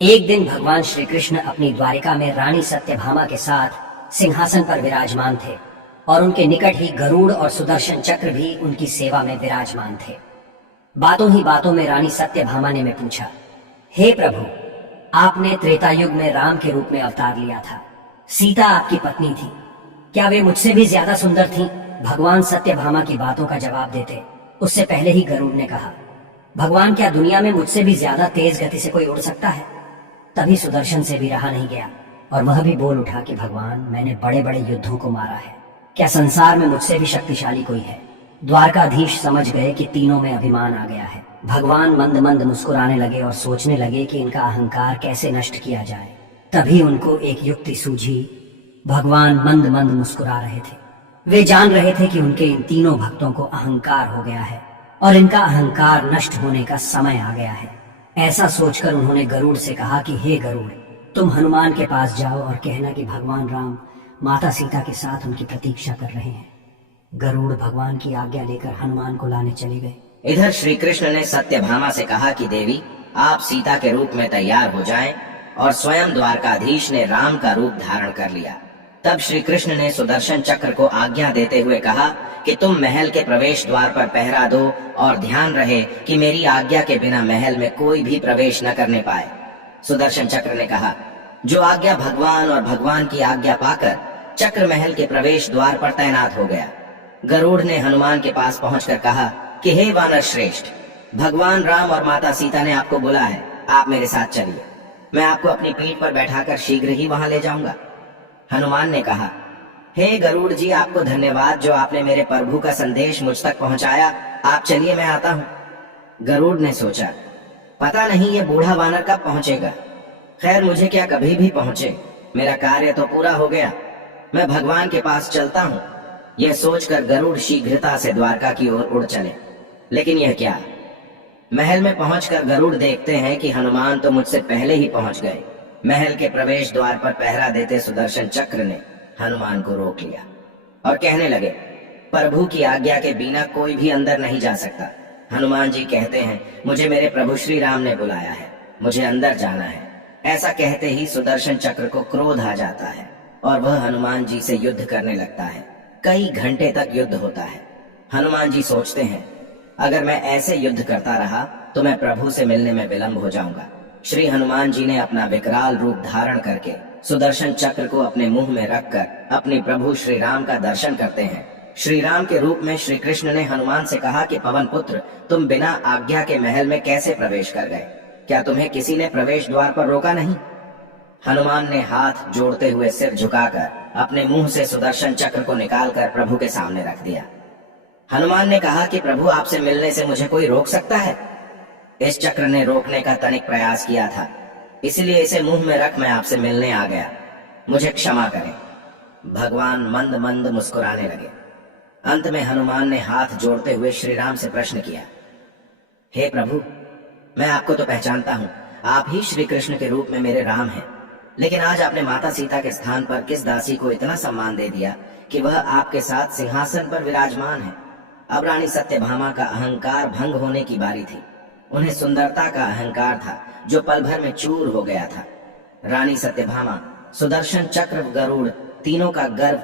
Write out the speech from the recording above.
एक दिन भगवान श्री कृष्ण अपनी द्वारिका में रानी सत्यभामा के साथ सिंहासन पर विराजमान थे और उनके निकट ही गरुड़ और सुदर्शन चक्र भी उनकी सेवा में विराजमान थे। बातों ही बातों में रानी सत्यभामा ने पूछा, हे प्रभु, आपने त्रेता युग में राम के रूप में अवतार लिया था। सीता आपकी पत्नी थी, क्या वे मुझसे भी ज्यादा सुंदर थीं? भगवान सत्यभामा की बातों का जवाब देते उससे पहले ही गरुड़ ने कहा, भगवान, क्या दुनिया में मुझसे भी ज्यादा तेज गति से कोई उड़ सकता है? तभी सुदर्शन से भी रहा नहीं गया और वह भी बोल उठा कि भगवान, मैंने बड़े बड़े युद्धों को मारा है, क्या संसार में मुझसे भी शक्तिशाली कोई है? द्वारकाधीश समझ गए कि तीनों में अभिमान आ गया है। भगवान मंद मंद मुस्कुराने लगे और सोचने लगे कि इनका अहंकार कैसे नष्ट किया जाए। तभी उनको एक युक्ति सूझी। भगवान मंद मंद मुस्कुरा रहे थे। वे जान रहे थे कि उनके इन तीनों भक्तों को अहंकार हो गया है और इनका अहंकार नष्ट होने का समय आ गया है। ऐसा सोचकर उन्होंने गरुड़ से कहा कि हे गरुड़, तुम हनुमान के पास जाओ और कहना कि भगवान राम माता सीता के साथ उनकी प्रतीक्षा कर रहे हैं। गरुड़ भगवान की आज्ञा लेकर हनुमान को लाने चले गए। इधर श्री कृष्ण ने सत्यभामा से कहा कि देवी, आप सीता के रूप में तैयार हो जाएं, और स्वयं द्वारकाधीश ने राम का रूप धारण कर लिया। तब श्री कृष्ण ने सुदर्शन चक्र को आज्ञा देते हुए कहा कि तुम महल के प्रवेश द्वार पर पहरा दो और ध्यान रहे कि मेरी आज्ञा के बिना महल में कोई भी प्रवेश न करने पाए। सुदर्शन चक्र ने कहा, जो आज्ञा भगवान और भगवान की आज्ञा पाकर चक्र महल के प्रवेश द्वार पर तैनात हो गया। गरुड़ ने हनुमान के पास पहुंचकर कहा कि हे वानर श्रेष्ठ, भगवान राम और माता सीता ने आपको बुला है, आप मेरे साथ चलिए, मैं आपको अपनी पीठ पर बैठाकर शीघ्र ही वहां ले जाऊंगा। हनुमान ने कहा, हे गरुड़ जी, आपको धन्यवाद जो आपने मेरे प्रभु का संदेश मुझ तक पहुंचाया। आप चलिए, मैं आता हूं। गरुड़ ने सोचा, पता नहीं ये बूढ़ा वानर कब पहुंचेगा। खैर, मुझे क्या कभी भी पहुंचे, मेरा कार्य तो पूरा हो गया, मैं भगवान के पास चलता हूं। यह सोचकर गरुड़ शीघ्रता से द्वारका की ओर उड़ चले। लेकिन यह क्या, महल में पहुंचकर गरुड़ देखते हैं कि हनुमान तो मुझसे पहले ही पहुंच गए। महल के प्रवेश द्वार पर पहरा देते सुदर्शन चक्र ने हनुमान को रोक लिया और कहने लगे, प्रभु की आज्ञा के बिना कोई भी अंदर नहीं जा सकता। हनुमान जी कहते हैं, मुझे मेरे प्रभु श्री राम ने बुलाया है, मुझे अंदर जाना है। ऐसा कहते ही सुदर्शन चक्र को क्रोध आ जाता है और वह हनुमान जी से युद्ध करने लगता है। कई घंटे तक युद्ध होता है। हनुमान जी सोचते हैं, अगर मैं ऐसे युद्ध करता रहा तो मैं प्रभु से मिलने में विलंब हो जाऊंगा। श्री हनुमान जी ने अपना विकराल रूप धारण करके सुदर्शन चक्र को अपने मुंह में रखकर अपने प्रभु श्री राम का दर्शन करते हैं। श्री राम के रूप में श्री कृष्ण ने हनुमान से कहा कि पवन पुत्र, तुम बिना आज्ञा के महल में कैसे प्रवेश कर गए? क्या तुम्हें किसी ने प्रवेश द्वार पर रोका नहीं? हनुमान ने हाथ जोड़ते हुए सिर झुकाकर अपने मुंह से सुदर्शन चक्र को निकालकर प्रभु के सामने रख दिया। हनुमान ने कहा कि प्रभु, आपसे मिलने से मुझे कोई रोक सकता है? इस चक्र ने रोकने का तनिक प्रयास किया था, इसलिए इसे मुंह में रख मैं आपसे मिलने आ गया, मुझे क्षमा करें। भगवान मंद मंद मुस्कुराने लगे। अंत में हनुमान ने हाथ जोड़ते हुए श्री राम से प्रश्न किया, हे प्रभु, मैं आपको तो पहचानता हूं, आप ही श्री कृष्ण के रूप में मेरे राम हैं, लेकिन आज आपने माता सीता के स्थान पर किस दासी को इतना सम्मान दे दिया कि वह आपके साथ सिंहासन पर विराजमान है। अब रानी सत्यभामा का अहंकार भंग होने की बारी थी। उन्हें सुंदरता का अहंकार था जो पल भर में चूर हो गया था। रानी सत्यभामा, सुदर्शन चक्र, गरुड़, तीनों का गर्व